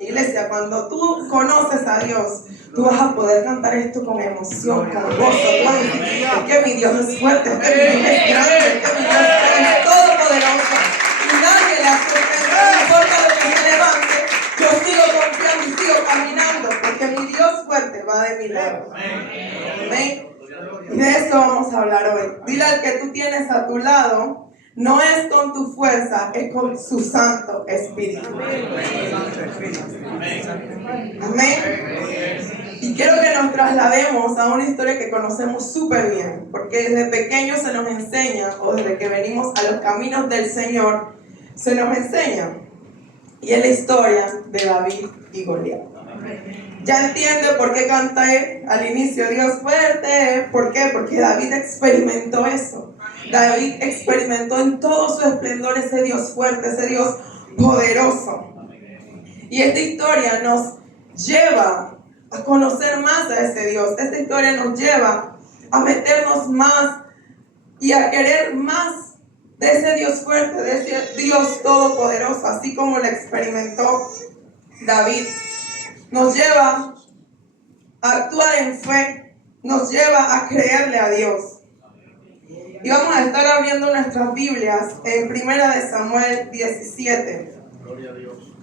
Iglesia, cuando tú conoces a Dios, tú vas a poder cantar esto con emoción, con gozo. Tú vas a decir, es que mi Dios es fuerte, es que mi Dios es grande, es que mi Dios es todopoderoso. Y nadie le sorprende, no importa lo que se levante, yo sigo confiando y sigo caminando, porque mi Dios fuerte va de mi lado. Amén. Y de esto vamos a hablar hoy. Dile al que tú tienes a tu lado, no es con tu fuerza, es con su Santo Espíritu. Amén. Y quiero que nos traslademos a una historia que conocemos súper bien, porque desde pequeños se nos enseña, o desde que venimos a los caminos del Señor, se nos enseña. Y es la historia de David y Goliat. Ya entiende por qué canté al inicio Dios fuerte. ¿Por qué? Porque David experimentó eso. David experimentó en todo su esplendor ese Dios fuerte, ese Dios poderoso. Y esta historia nos lleva a conocer más a ese Dios. Esta historia nos lleva a meternos más y a querer más de ese Dios fuerte, de ese Dios todopoderoso, así como lo experimentó David. Nos lleva a actuar en fe, nos lleva a creerle a Dios. Y vamos a estar abriendo nuestras Biblias en 1 Samuel 17,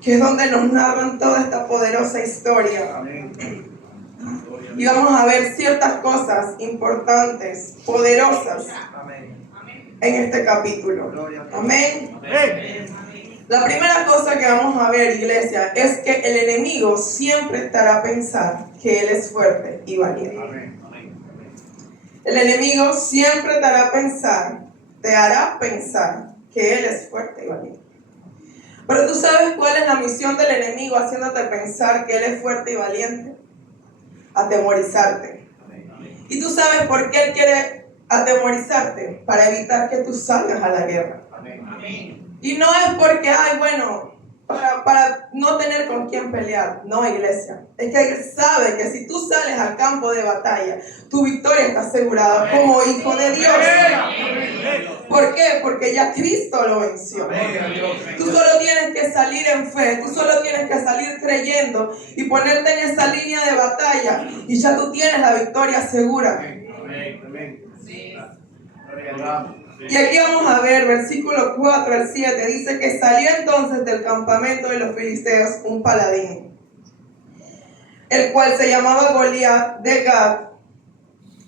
que es donde nos narran toda esta poderosa historia. Y vamos a ver ciertas cosas importantes, poderosas, en este capítulo. Amén. La primera cosa que vamos a ver, iglesia, es que el enemigo siempre te hará pensar que él es fuerte y valiente. El enemigo siempre te hará pensar que él es fuerte y valiente. Pero tú sabes cuál es la misión del enemigo haciéndote pensar que él es fuerte y valiente. Atemorizarte. Y tú sabes por qué él quiere atemorizarte, para evitar que tú salgas a la guerra. Y no es porque, para no tener con quién pelear. No, iglesia. Es que él sabe que si tú sales al campo de batalla, tu victoria está asegurada como hijo de Dios. ¿Por qué? Porque ya Cristo lo venció. Tú solo tienes que salir en fe, tú solo tienes que salir creyendo y ponerte en esa línea de batalla y ya tú tienes la victoria segura. Y aquí vamos a ver, versículo 4 al 7, dice que salió entonces del campamento de los filisteos un paladín, el cual se llamaba Goliat de Gat,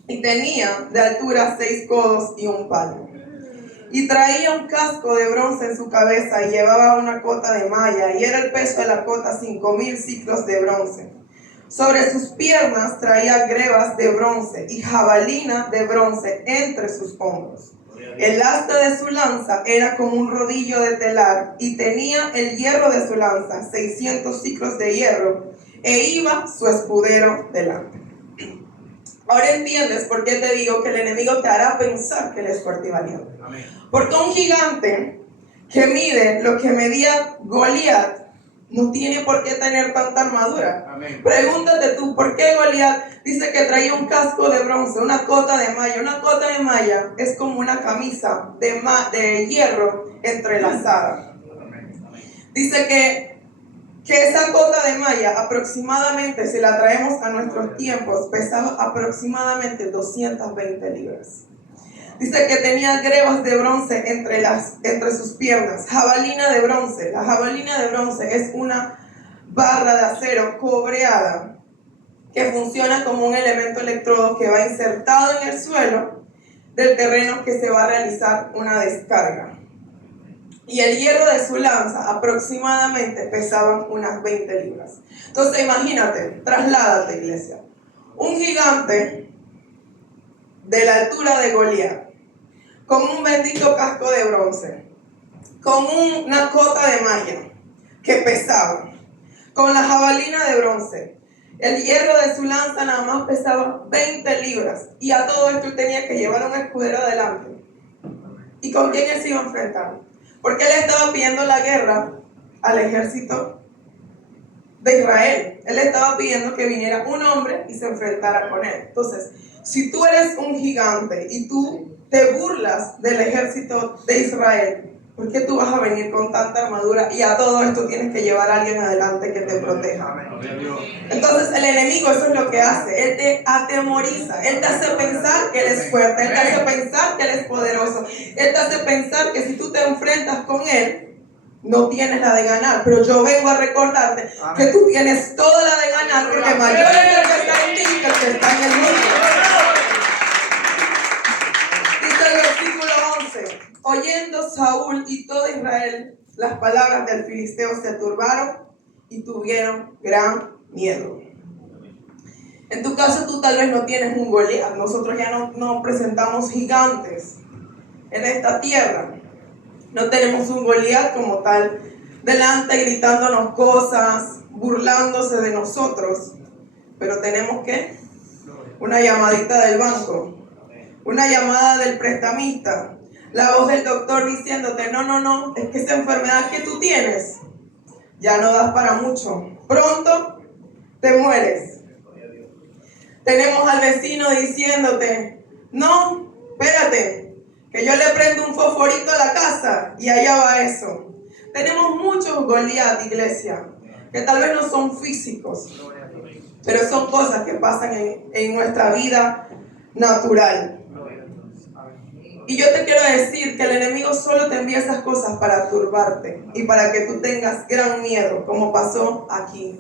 y tenía de altura 6 codos y un palmo. Y traía un casco de bronce en su cabeza y llevaba una cota de malla, y era el peso de la cota 5,000 ciclos de bronce. Sobre sus piernas traía grebas de bronce y jabalina de bronce entre sus hombros. El asta de su lanza era como un rodillo de telar, y tenía el hierro de su lanza 600 ciclos de hierro, e iba su escudero delante. Ahora entiendes por qué te digo que el enemigo te hará pensar que él es fuerte y valiente. Porque un gigante que mide lo que medía Goliat no tiene por qué tener tanta armadura. Pregúntate tú, ¿por qué Goliat dice que traía un casco de bronce, una cota de malla? Una cota de malla es como una camisa de hierro entrelazada. Dice que esa cota de malla aproximadamente, si la traemos a nuestros tiempos, pesaba aproximadamente 220 libras. Dice que tenía grebas de bronce entre sus piernas, jabalina de bronce. La jabalina de bronce es una barra de acero cobreada que funciona como un elemento electrodo que va insertado en el suelo del terreno que se va a realizar una descarga. Y el hierro de su lanza aproximadamente pesaban unas 20 libras. Entonces imagínate, trasládate, iglesia. Un gigante de la altura de Goliat, con un bendito casco de bronce, con una cota de malla que pesaba, con la jabalina de bronce. El hierro de su lanza nada más pesaba 20 libras. Y a todo esto él tenía que llevar un escudero adelante. ¿Y con quién él se iba a enfrentar? Porque él estaba pidiendo la guerra al ejército de Israel. Él estaba pidiendo que viniera un hombre y se enfrentara con él. Entonces, si tú eres un gigante y tú te burlas del ejército de Israel, ¿Por qué tú vas a venir con tanta armadura y a todo esto tienes que llevar a alguien adelante que te proteja? Entonces el enemigo eso es lo que hace, él te atemoriza, él te hace pensar que él es fuerte, él te hace pensar que él es poderoso, él te hace pensar que si tú te enfrentas con él, no tienes la de ganar. Pero yo vengo a recordarte que tú tienes toda la de ganar, porque mayor es el que está en ti que el que está en el mundo. Dice el versículo 11: oyendo Saúl y todo Israel las palabras del filisteo, se turbaron y tuvieron gran miedo. En tu caso tú tal vez no tienes un Goliat. Nosotros ya no presentamos gigantes en esta tierra. No tenemos un Goliat como tal delante gritándonos cosas, burlándose de nosotros. Pero tenemos ¿qué? Una llamadita del banco, una llamada del prestamista, la voz del doctor diciéndote: no, es que esa enfermedad que tú tienes ya no das para mucho, pronto te mueres. Tenemos al vecino diciéndote: no, espérate, que yo le prendo un fosforito a la casa y allá va eso. Tenemos muchos Goliat, iglesia, que tal vez no son físicos, pero son cosas que pasan en nuestra vida natural. Y yo te quiero decir que el enemigo solo te envía esas cosas para turbarte y para que tú tengas gran miedo, como pasó aquí.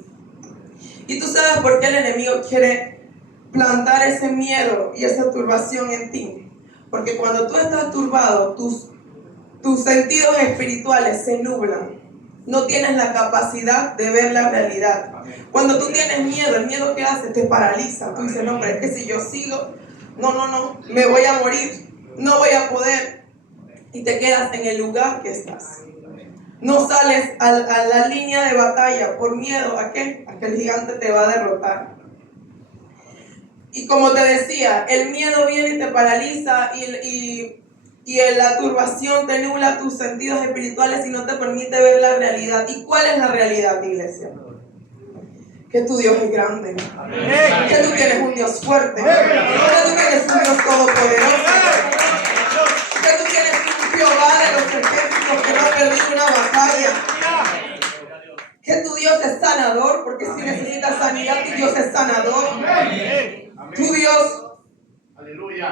Y tú sabes por qué el enemigo quiere plantar ese miedo y esa turbación en ti. Porque cuando tú estás turbado, tus sentidos espirituales se nublan. No tienes la capacidad de ver la realidad. Cuando tú tienes miedo, el miedo que hace te paraliza. Tú dices: no, pero es que si yo sigo, no, me voy a morir. No voy a poder. Y te quedas en el lugar que estás. No sales a la línea de batalla por miedo a que el gigante te va a derrotar. Y como te decía, el miedo viene y te paraliza y la turbación te nubla tus sentidos espirituales y no te permite ver la realidad. ¿Y cuál es la realidad, iglesia? Que tu Dios es grande. Que tú tienes un Dios fuerte. Que tú tienes un Dios todopoderoso. Que tú tienes un Jehová de los ejércitos que no ha perdido una batalla. Que tu Dios es sanador, porque si necesitas sanidad, tu Dios es sanador. Tu Dios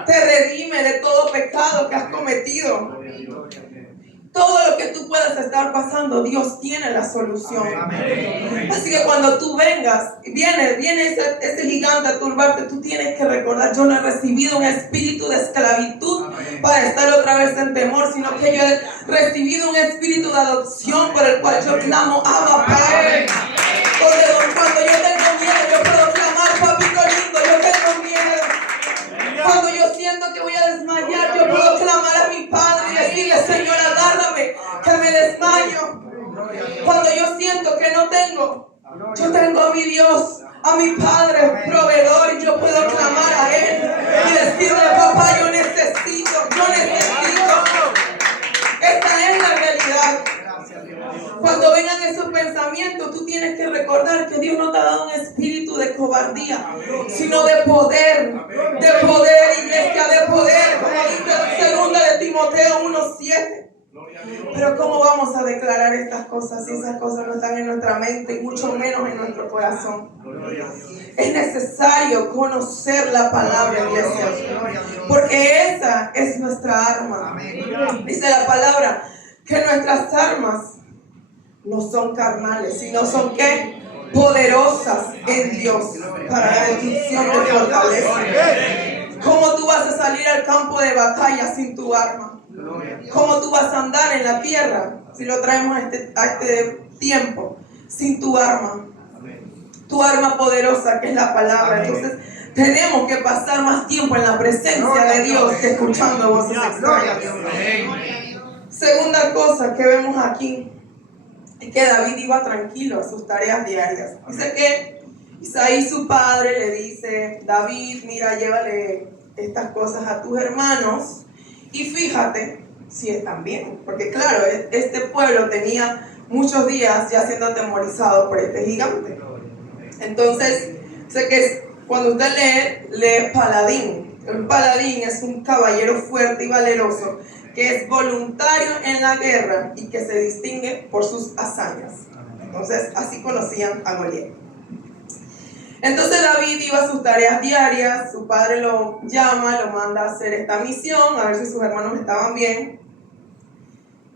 te redime de todo pecado que has cometido. Todo lo que tú puedas estar pasando, Dios tiene la solución. Así que cuando tú vengas, viene ese gigante a turbarte, tú tienes que recordar: yo no he recibido un espíritu de esclavitud para estar otra vez en temor, sino que yo he recibido un espíritu de adopción por el cual yo clamo: Abba, Padre. Porque cuando yo tengo miedo, yo puedo clamar: papito lindo, yo tengo miedo. Cuando yo siento que voy a desmayar, yo puedo clamar a mi Padre y decirle: Señor, agárrame, que me desmayo. Cuando yo siento que no tengo, yo tengo a mi Dios, a mi Padre proveedor, y yo puedo clamar a Él y decirle: papá, yo necesito. Esta es la realidad. Cuando vengan esos pensamientos, tú tienes que recordar que Dios no te ha dado un espíritu de cobardía, sino de poder, iglesia, de poder, como dice 2 de Timoteo 1:7. Pero ¿cómo vamos a declarar estas cosas si esas cosas no están en nuestra mente y mucho menos en nuestro corazón? Es necesario conocer la palabra, iglesia, porque esa es nuestra arma. Dice la palabra que nuestras armas no son carnales, sino son ¿qué? Poderosas en Dios para la destrucción de fortaleza. ¿Cómo tú vas a salir al campo de batalla sin tu arma? ¿Cómo tú vas a andar en la tierra, si lo traemos a este tiempo, sin tu arma? Tu arma poderosa, que es la palabra. Entonces tenemos que pasar más tiempo en la presencia de Dios que escuchando voces extrañas. Segunda cosa que vemos aquí es que David iba tranquilo a sus tareas diarias. Dice que Isaí, su padre, le dice: David, mira, llévale estas cosas a tus hermanos y fíjate si están bien. Porque claro, este pueblo tenía muchos días ya siendo atemorizado por este gigante. Entonces, sé que cuando usted lee paladín. Un paladín es un caballero fuerte y valeroso que es voluntario en la guerra y que se distingue por sus hazañas. Entonces, así conocían a Goliat. Entonces David iba a sus tareas diarias, su padre lo llama, lo manda a hacer esta misión, a ver si sus hermanos estaban bien,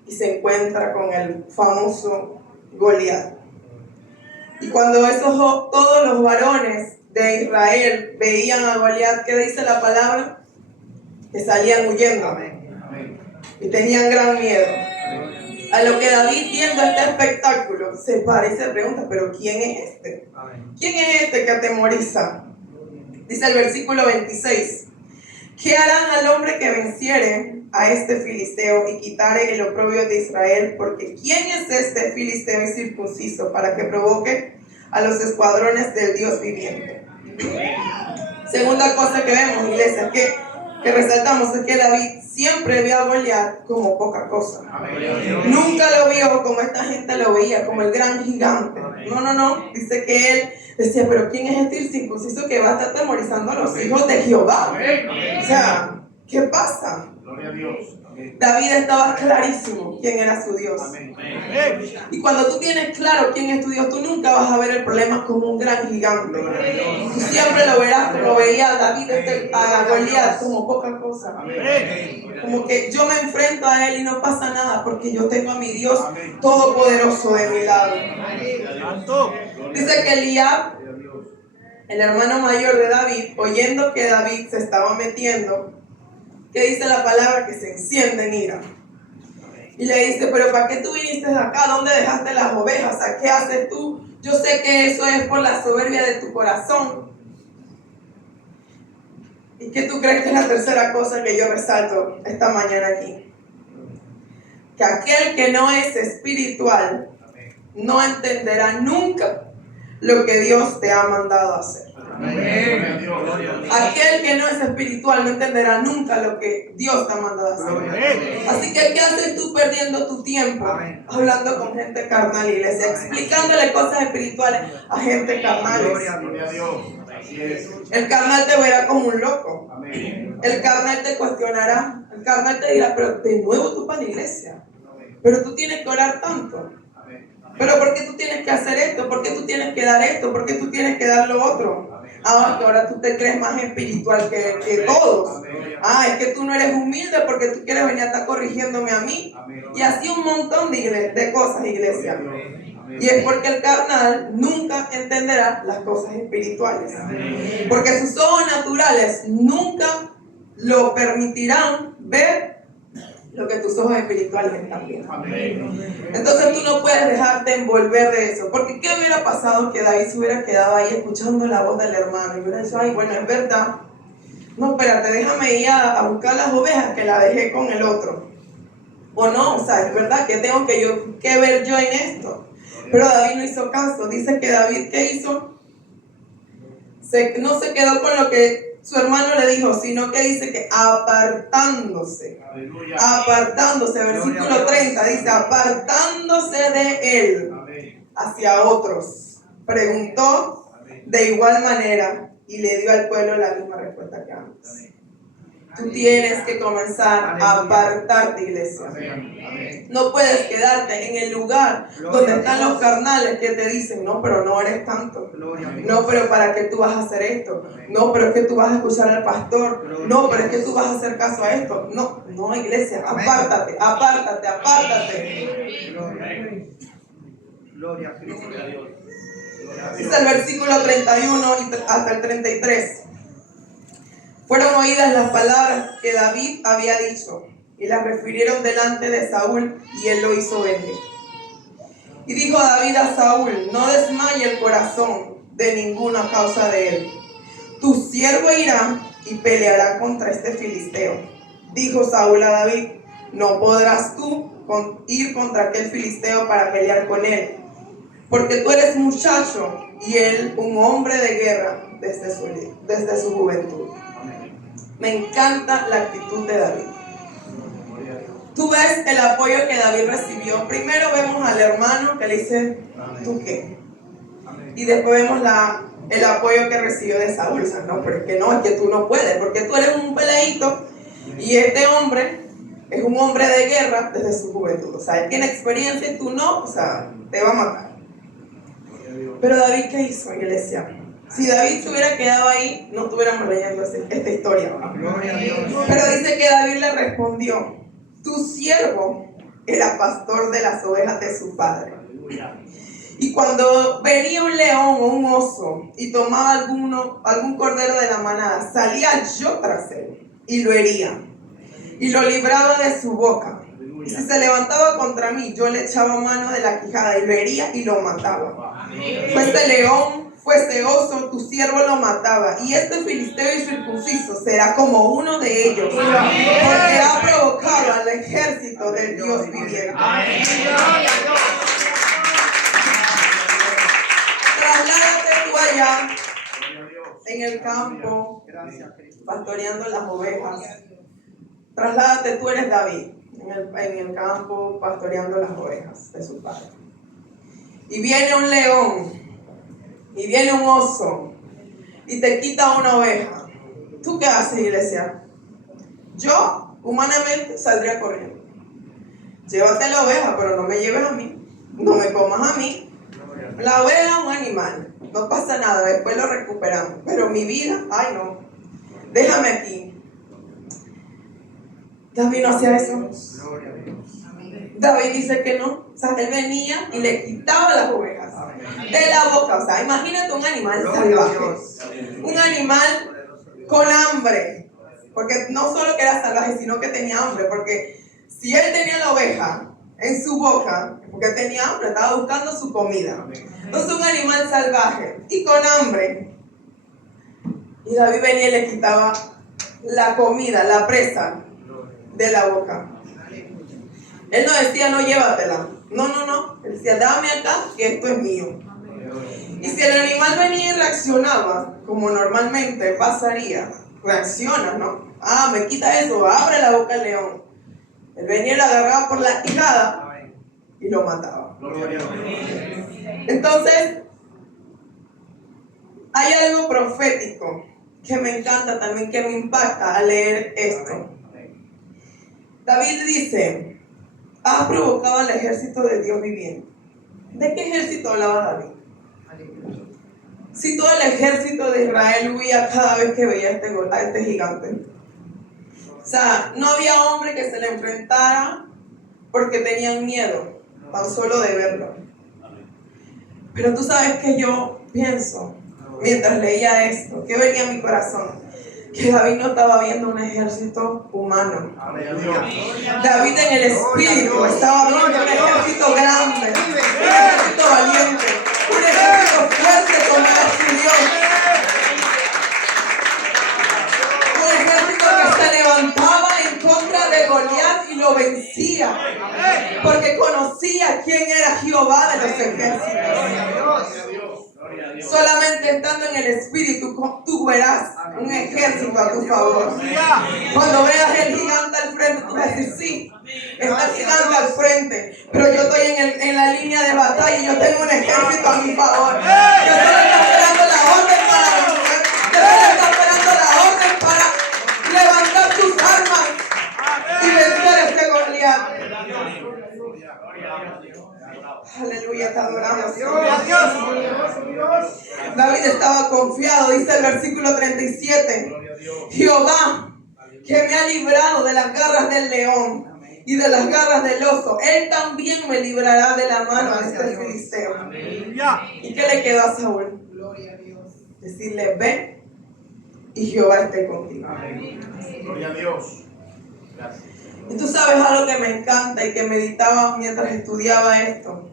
y se encuentra con el famoso Goliat. Y cuando todos los varones de Israel veían a Goliat, ¿qué dice la palabra? Que salían huyendo y tenían gran miedo. A lo que David, viendo este espectáculo, se para y se pregunta, ¿pero quién es este? ¿Quién es este que atemoriza? Dice el versículo 26, ¿qué harán al hombre que venciere a este filisteo y quitare el oprobio de Israel? Porque ¿quién es este filisteo incircunciso para que provoque a los escuadrones del Dios viviente? Segunda cosa que vemos, iglesia, que resaltamos, es que David siempre vio a Goliat como poca cosa. Nunca lo vio como esta gente lo veía, como el gran gigante. No. Dice que él decía, pero ¿quién es este incircunciso que va a estar atemorizando a los hijos de Jehová? O sea, ¿qué pasa? Gloria a Dios. David estaba clarísimo quién era su Dios. Y cuando tú tienes claro quién es tu Dios, tú nunca vas a ver el problema como un gran gigante. Tú siempre lo verás como veía David a Goliat, como poca cosa. Como que yo me enfrento a él y no pasa nada porque yo tengo a mi Dios todopoderoso de mi lado. Dice que Eliab, el hermano mayor de David, oyendo que David se estaba metiendo, que dice la palabra, que se enciende en ira. Y le dice, pero ¿para qué tú viniste de acá? ¿Dónde dejaste las ovejas? ¿A qué haces tú? Yo sé que eso es por la soberbia de tu corazón. ¿Y qué tú crees que es la tercera cosa que yo resalto esta mañana aquí? Que aquel que no es espiritual no entenderá nunca lo que Dios te ha mandado a hacer. Aquel que no es espiritual no entenderá nunca lo que Dios te ha mandado a hacer. Así que, ¿qué haces tú perdiendo tu tiempo hablando con gente carnal, iglesia? Explicándole cosas espirituales a gente carnal. El carnal te verá como un loco. El carnal te cuestionará. El carnal te dirá, pero de nuevo tú para la iglesia. Pero tú tienes que orar tanto. Pero ¿por qué tú tienes que hacer esto? ¿Por qué tú tienes que dar esto? ¿Por qué tú tienes que dar lo otro? Que ahora tú te crees más espiritual que todos. Es que tú no eres humilde porque tú quieres venir a estar corrigiéndome a mí. Y así un montón de cosas, iglesia. Y es porque el carnal nunca entenderá las cosas espirituales. Porque sus ojos naturales nunca lo permitirán ver lo que tus ojos espirituales están viendo. Entonces tú no puedes dejarte envolver de eso. Porque ¿qué hubiera pasado que David se hubiera quedado ahí escuchando la voz del hermano? Y hubiera dicho, bueno, es verdad. No, espérate, déjame ir a buscar las ovejas que la dejé con el otro. O no, o sea, es verdad que tengo que ver yo en esto. Pero David no hizo caso. Dice que David, ¿qué hizo? No se quedó con lo que su hermano le dijo, sino que dice que apartándose, versículo 30, dice, apartándose de él hacia otros, preguntó de igual manera y le dio al pueblo la misma respuesta que antes. Tú tienes que comenzar a apartarte, iglesia. No puedes quedarte en el lugar donde están los carnales que te dicen, no, pero no eres tanto. No, pero ¿para qué tú vas a hacer esto? No, pero es que tú vas a escuchar al pastor. No, pero es que tú vas a hacer caso a esto. No, iglesia, apártate. Gloria a Cristo. Dice el versículo 31 hasta el 33. Fueron oídas las palabras que David había dicho y las refirieron delante de Saúl y él lo hizo venir. Y dijo David a Saúl, no desmaye el corazón de ninguna causa de él. Tu siervo irá y peleará contra este filisteo. Dijo Saúl a David, no podrás tú ir contra aquel filisteo para pelear con él, porque tú eres muchacho y él un hombre de guerra desde su juventud. Me encanta la actitud de David. Tú ves el apoyo que David recibió. Primero vemos al hermano que le dice, ¿tú qué? Y después vemos el apoyo que recibió de Saúl. O sea, no, pero es que tú no puedes, porque tú eres un peleadito y este hombre es un hombre de guerra desde su juventud. O sea, él tiene experiencia y tú no, o sea, te va a matar. Pero David, ¿qué hizo, iglesia? Si David se hubiera quedado ahí, no estuviéramos leyendo esta historia, ¿no? Pero dice que David le respondió: tu siervo era pastor de las ovejas de su padre. Y cuando venía un león o un oso y tomaba algún cordero de la manada, salía yo tras él y lo hería y lo libraba de su boca. Y si se levantaba contra mí, yo le echaba mano de la quijada y lo hería y lo mataba. Fuese león, fuese oso, tu siervo lo mataba. Y este filisteo incircunciso será como uno de ellos, porque ha provocado al ejército del Dios viviente. Trasládate tú allá en el campo, pastoreando las ovejas. Trasládate, tú eres David, en el campo, pastoreando las ovejas de su padre. Y viene un león, y viene un oso, y te quita una oveja. ¿Tú qué haces, iglesia? Yo, humanamente, saldría corriendo. Llévate la oveja, pero no me lleves a mí. No me comas a mí. La oveja es un animal, no pasa nada, después lo recuperamos. Pero mi vida, ay no, déjame aquí. David no hacía eso. David dice que no. O sea, él venía y le quitaba las ovejas de la boca. O sea, imagínate un animal salvaje. Un animal con hambre. Porque no solo que era salvaje, sino que tenía hambre. Porque si él tenía la oveja en su boca, porque tenía hambre, estaba buscando su comida. Entonces un animal salvaje y con hambre. Y David venía y le quitaba la comida, la presa de la boca. Él no decía, no, llévatela. No. Él decía, dame acá, que esto es mío. Y si el animal venía y reaccionaba, como normalmente pasaría, reacciona, ¿no? Ah, me quita eso, abre la boca al león. Él venía y lo agarraba por la quijada y lo mataba. Entonces, hay algo profético que me encanta también, que me impacta al leer esto. David dice, has provocado al ejército de Dios viviente. ¿De qué ejército hablaba David? Si todo el ejército de Israel huía cada vez que veía a este gigante. O sea, no había hombre que se le enfrentara porque tenían miedo, tan solo de verlo. Pero tú sabes que yo pienso, mientras leía esto, que venía a mi corazón, que David no estaba viendo un ejército humano. David en el espíritu estaba viendo un ejército grande, un ejército valiente, un ejército fuerte como era su Dios. Un ejército que se levantaba en contra de Goliat y lo vencía, porque conocía quién era Jehová de los ejércitos. Solamente estando en el espíritu, tú verás un ejército a tu favor. Cuando veas el gigante al frente, tú vas a decir, sí, está el gigante al frente, pero yo estoy en la línea de batalla y yo tengo un ejército a mi favor. Yo solo estoy esperando la orden para vencer. Yo solo estoy esperando la orden para levantar tus armas y vencer a este Goliat. Aleluya, te adoramos. David estaba confiado, dice el versículo 37. Jehová, que me ha librado de las garras del león y de las garras del oso, él también me librará de la mano de este filisteo. ¿Y qué le quedó a Saúl? Decirle, ven y Jehová esté contigo. Gloria a Dios. Gracias. Y tú sabes algo que me encanta y que meditaba mientras estudiaba esto.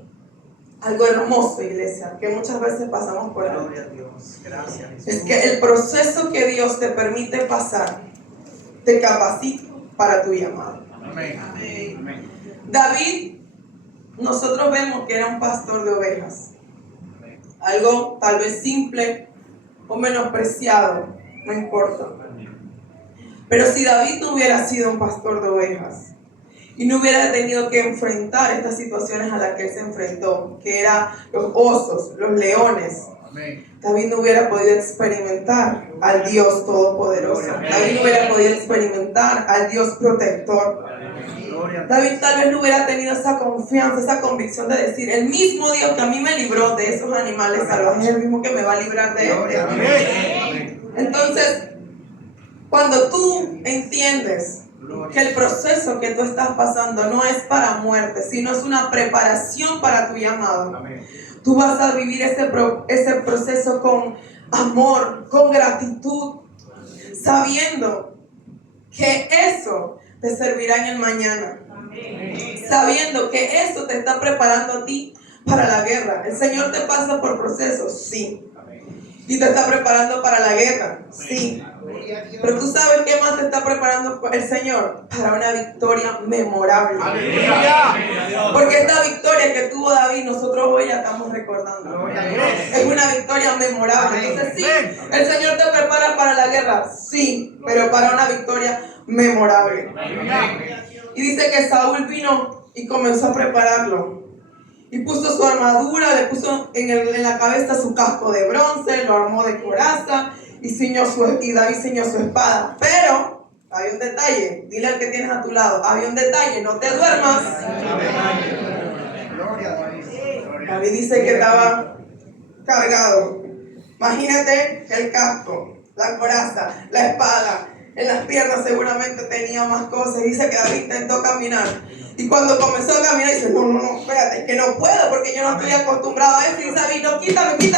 Algo hermoso, iglesia, que muchas veces pasamos por alto. Es que el proceso que Dios te permite pasar te capacita para tu llamado. Amén. David, nosotros vemos que era un pastor de ovejas. Algo tal vez simple o menospreciado, no importa. Pero si David no hubiera sido un pastor de ovejas y no hubiera tenido que enfrentar estas situaciones a las que él se enfrentó, que eran los osos, los leones, David no hubiera podido experimentar al Dios Todopoderoso. David no hubiera podido experimentar al Dios protector. David tal vez no hubiera tenido esa confianza, esa convicción de decir, el mismo Dios que a mí me libró de esos animales salvajes es el mismo que me va a librar de este. Entonces, cuando tú entiendes que el proceso que tú estás pasando no es para muerte, sino es una preparación para tu llamado, tú vas a vivir ese proceso con amor, con gratitud, sabiendo que eso te servirá en el mañana, sabiendo que eso te está preparando a ti para la guerra. El Señor te pasa por procesos, sí, y te está preparando para la guerra, sí. Pero tú sabes qué más te está preparando el Señor, para una victoria memorable. Porque esta victoria que tuvo David, nosotros hoy ya estamos recordando. Es una victoria memorable. Entonces sí, el Señor te prepara para la guerra, sí, pero para una victoria memorable. Y dice que Saúl vino y comenzó a prepararlo. Y puso su armadura, le puso en la cabeza su casco de bronce, lo armó de coraza y David ciñó su espada. Pero había un detalle, dile al que tienes a tu lado, había un detalle, no te duermas. David dice que estaba cargado. Imagínate el casco, la coraza, la espada. En las piernas seguramente tenía más cosas. Dice que David intentó caminar. Y cuando comenzó a caminar, dice, no, espérate, que no puedo porque yo no estoy acostumbrado a esto. Y dice David, no, quítame esto.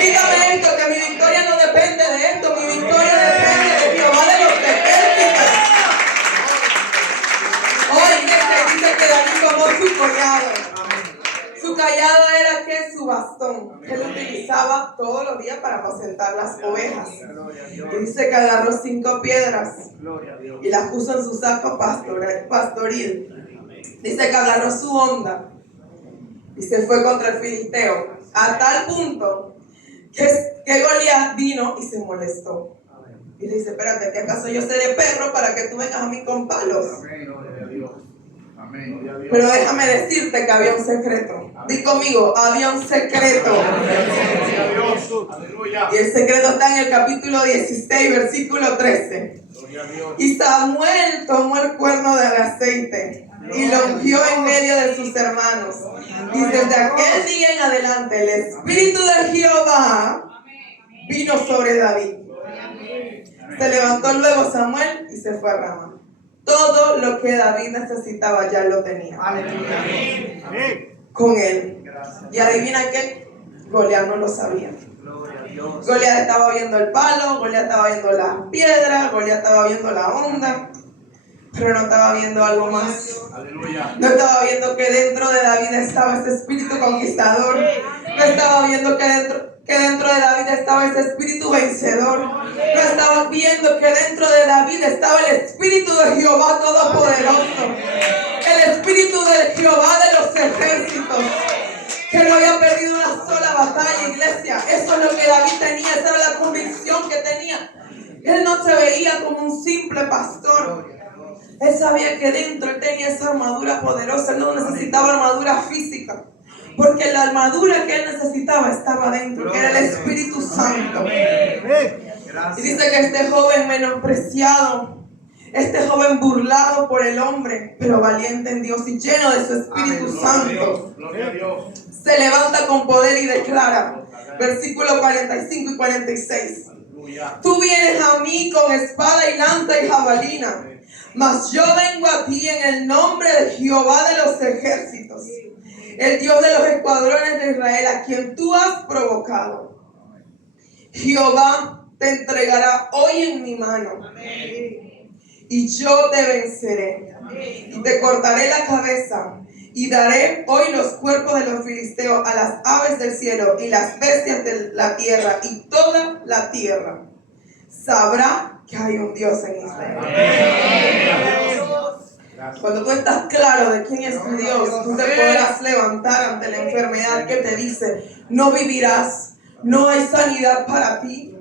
Quítame esto, que mi victoria no depende de esto. Mi victoria depende de Jehová de los ejércitos. Hoy dice que David tomó su callado. Su callado era que su bastón, que él utilizaba todos los días para apacentar las ovejas. Y dice que agarró 5 piedras y las puso en su saco pastoril. Dice que agarró su honda y se fue contra el filisteo, a tal punto que Goliat vino y se molestó. Y le dice, espérate, ¿que acaso yo seré perro para que tú vengas a mí con palos? Pero déjame decirte que había un secreto. Di conmigo, había un secreto. Y el secreto está en el capítulo 16, versículo 13. Y Samuel tomó el cuerno del aceite y lo ungió en medio de sus hermanos. Y desde aquel día en adelante el Espíritu de Jehová vino sobre David. Se levantó luego Samuel y se fue a Ramá. Todo lo que David necesitaba ya lo tenía con él. Y adivina qué, Goliat no lo sabía. Goliat estaba viendo el palo, Goliat estaba viendo las piedras, Goliat estaba viendo la onda, pero no estaba viendo algo más. No estaba viendo que dentro de David estaba ese espíritu conquistador. No estaba viendo que dentro de David estaba ese espíritu vencedor. No estaba viendo que dentro de David estaba el espíritu de Jehová Todopoderoso. El espíritu de Jehová de los ejércitos. Que no había perdido una sola batalla, iglesia. Eso es lo que David tenía. Esa era la convicción que tenía. Él no se veía como un simple pastor. Él sabía que dentro él tenía esa armadura poderosa. Él no necesitaba armadura física. Porque la armadura que él necesitaba estaba dentro, que era el Espíritu Santo. Y dice que este joven menospreciado, este joven burlado por el hombre, pero valiente en Dios y lleno de su Espíritu Santo, se levanta con poder y declara, versículos 45 y 46. Tú vienes a mí con espada y lanza y jabalina, mas yo vengo a ti en el nombre de Jehová de los ejércitos, el Dios de los escuadrones de Israel, a quien tú has provocado. Jehová te entregará hoy en mi mano. Y yo te venceré. Y te cortaré la cabeza. Y daré hoy los cuerpos de los filisteos a las aves del cielo y las bestias de la tierra. Y toda la tierra sabrá que hay un Dios en Israel. Cuando tú estás claro de quién es tu Dios, tú te podrás levantar ante la enfermedad que te dice, no vivirás, no hay sanidad para ti.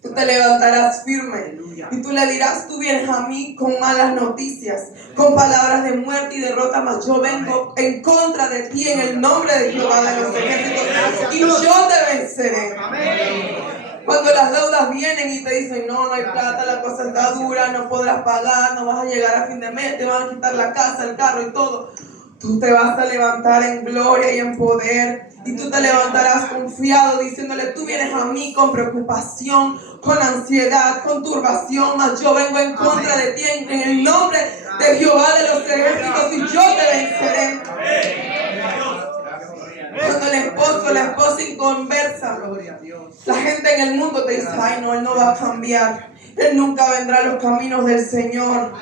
Tú te levantarás firme y tú le dirás, tú vienes a mí con malas noticias, con palabras de muerte y derrota, mas yo vengo en contra de ti en el nombre de Jehová de los ejércitos y yo te venceré. Cuando las deudas vienen y te dicen, no hay plata, la cosa está dura, no podrás pagar, no vas a llegar a fin de mes, te van a quitar la casa, el carro y todo. Tú te vas a levantar en gloria y en poder. Y tú te levantarás confiado diciéndole, tú vienes a mí con preocupación, con ansiedad, con turbación, mas yo vengo en contra de ti en el nombre de Jehová de los ejércitos y yo te venceré. Cuando el esposo o la esposa inconversa, la gente en el mundo te dice, ay no, él no va a cambiar, él nunca vendrá a los caminos del Señor.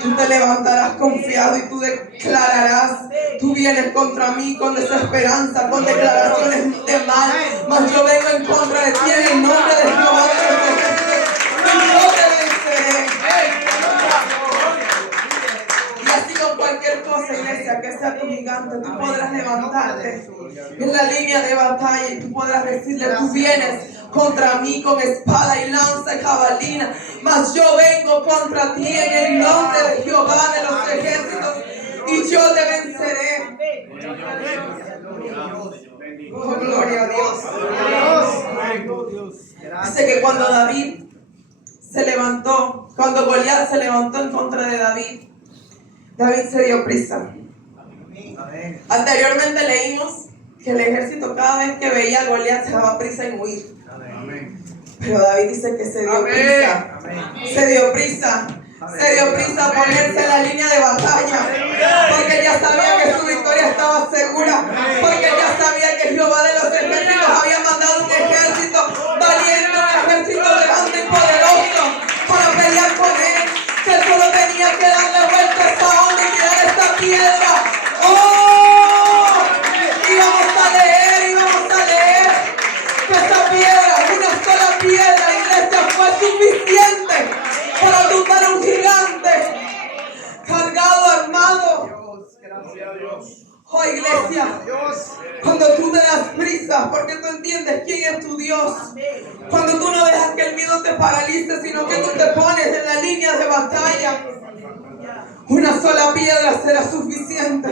Tú te levantarás confiado y tú declararás, tú vienes contra mí con desesperanza, con declaraciones de mal, mas yo vengo en contra de ti en el nombre de Jehová de los ejércitos y yo te venceré. Y así con cualquier cosa, iglesia, que sea tu gigante, tú podrás levantarte en la línea de batalla y tú podrás decirle, tú vienes contra mí con espada y lanza y jabalina, mas yo vengo contra ti en el nombre de Jehová de los ejércitos y yo te venceré. Oh, gloria a Dios. Dice que cuando David se levantó, cuando Goliat se levantó en contra de David, David se dio prisa. Anteriormente leímos que el ejército cada vez que veía a Goliat se daba prisa en huir. Pero David dice que se dio prisa. Se dio prisa. Se dio prisa a ponerse en la línea de batalla. Porque él ya sabía que su victoria estaba segura. Porque él ya sabía que Jehová de los ejércitos había mandado un ejército valiente, un ejército grande y poderoso para pelear con él. Que él solo tenía que darle vuelta a esta onda y tirar esta piedra. ¡Oh! Y vamos a leer que esta piedra, una sola piedra, iglesia, fue suficiente para tumbar a un gigante cargado, armado. Oh, iglesia, cuando tú te das prisa, porque tú entiendes quién es tu Dios, cuando tú no dejas que el miedo te paralice, sino que tú te pones en la línea de batalla, una sola piedra será suficiente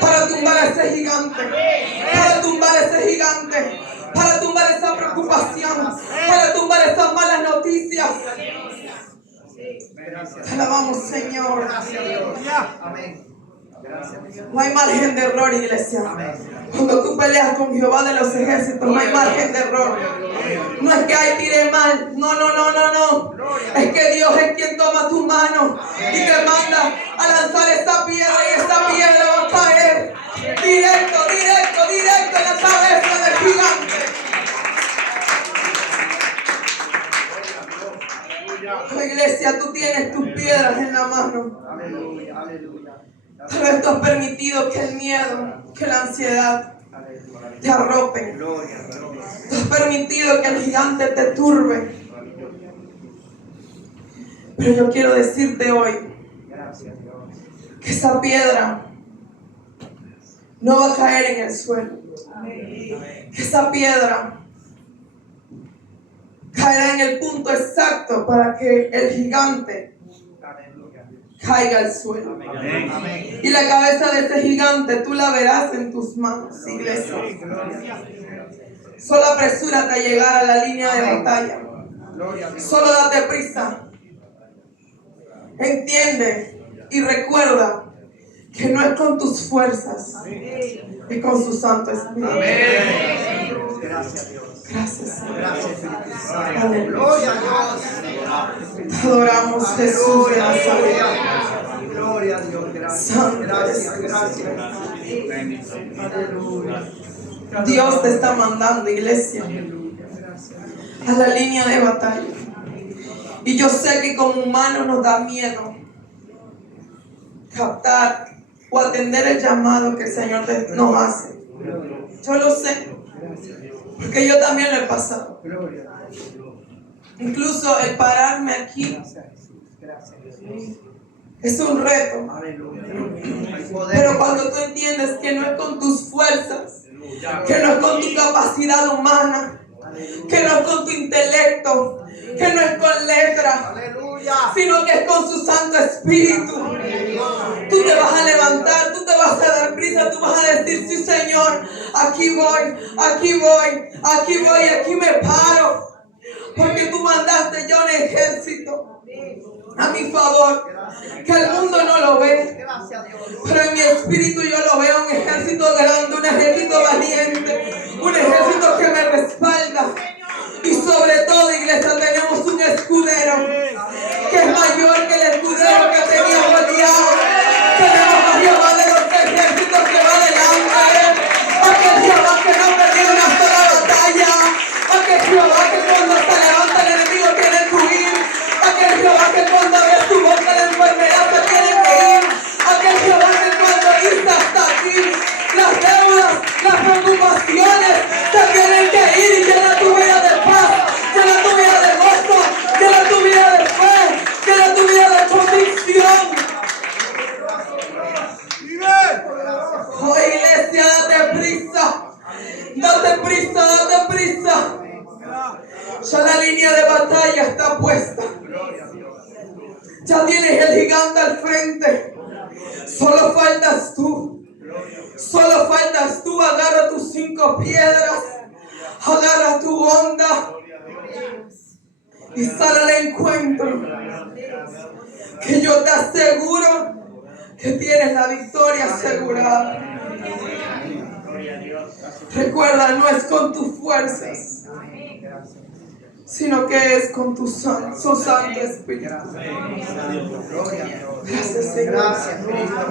para tumbar a ese gigante, para tumbar a ese gigante, para tumbar esa preocupación, para tumbar esas malas noticias. Te alabamos, Señor. No hay margen de error, iglesia. Cuando tú peleas con Jehová de los ejércitos, no hay margen de error. No es que ay, tire mal. No. Es que Dios es quien toma tu mano y te manda a lanzar esta piedra y esta piedra va a caer directo en la cabeza del gigante. Oh, iglesia, tú tienes tus piedras en la mano. Tal vez tú has permitido que el miedo, que la ansiedad te arropen. Tú has permitido que el gigante te turbe. Pero yo quiero decirte hoy que esa piedra no va a caer en el suelo. Que esa piedra caerá en el punto exacto para que el gigante caiga al suelo. Y la cabeza de ese gigante tú la verás en tus manos, iglesia. Solo apresúrate a llegar a la línea de batalla. Solo date prisa. Entiende y recuerda que no es con tus fuerzas, es con su Santo Espíritu. Gracias, Dios. Gracias, Señor. Gracias. Aleluya. Te adoramos, Jesús de Nazaret. Gloria a Dios. Gracias. Santo Gracias. Aleluya. Dios te está mandando, iglesia, a la línea de batalla. Y yo sé que como humanos nos da miedo captar o atender el llamado que el Señor nos hace. Yo lo sé, porque yo también lo he pasado. Incluso el pararme aquí es un reto. Pero cuando tú entiendes que no es con tus fuerzas, que no es con tu capacidad humana, que no es con tu intelecto, que no es con letras, sino que es con su Santo Espíritu. Tú te vas a levantar, tú te vas a dar prisa, tú vas a decir, sí, Señor, aquí voy, aquí me paro. Porque tú mandaste ya un ejército a mi favor, que el mundo no lo ve, Gracias, Dios. pero en mi espíritu yo lo veo, un ejército grande, un ejército valiente, un ejército que me respalda. Y sobre todo, iglesia, tenemos un escudero que es mayor que el escudero que tenía Goliat. Tenemos a Jehová de los ejércitos que va delante, aquel Jehová que no perdió una sola batalla, aquel Jehová que cuando se levanta el enemigo tiene que huir, aquel Jehová que cuando abre su boca la enfermedad se tiene que ir, aquel Jehová que cuando dice hasta aquí, las deudas, las preocupaciones se tienen que ir y llena tu vida de paz, llena tu vida de gozo, llena tu vida de fe, llena tu vida de convicción. Oh, iglesia, date prisa, date prisa, date prisa. Ya la línea de batalla está puesta. Ya tienes el gigante al frente. Solo faltas tú. Solo faltas tú. Agarra tus 5 piedras. Agarra tu onda. Y sal al encuentro. Que yo te aseguro que tienes la victoria asegurada. Recuerda, no es con tus fuerzas, sino que es con tu Santo Espíritu. Gloria a Dios. Gracias, Señor. Gracias, Cristo.